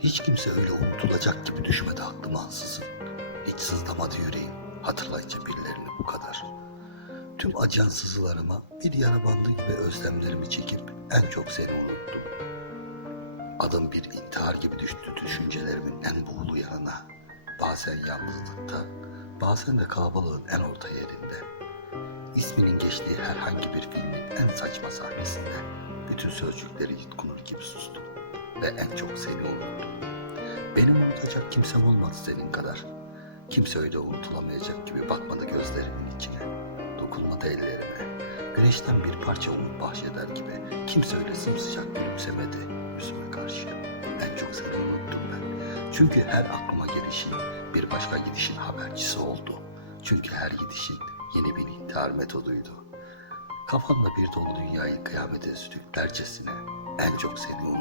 Hiç kimse öyle unutulacak gibi düşmedi aklıma ansızın. Hiç sızlamadı yüreğim hatırlayınca birilerini bu kadar. Tüm acıyan sızılarıma bir yara bandı gibi özlemlerimi çekip en çok seni unuttum. Adım bir intihar gibi düştü düşüncelerimin en buğulu yanına. Bazen yalnızlıkta, bazen de kalabalığın en orta yerinde. İsminin geçtiği herhangi bir filmin en saçma sahnesinde bütün sözcükleri yutkunur gibi ve en çok seni unuttum. Benim unutacak kimsem olmadı senin kadar. Kimse öyle unutulamayacak gibi bakmadı gözlerimin içine. Dokunmadı ellerime. Güneşten bir parça umut bahşeder gibi kimse öyle sımsıcak gülümsemedi yüzüme karşı. En çok seni unuttum ben. Çünkü her aklıma gelişin bir başka gidişin habercisi oldu. Çünkü her gidişin yeni bir intihar metoduydu. Kafamda bir dolu dünyayı kıyamete sürüklercesine en çok seni unuttum.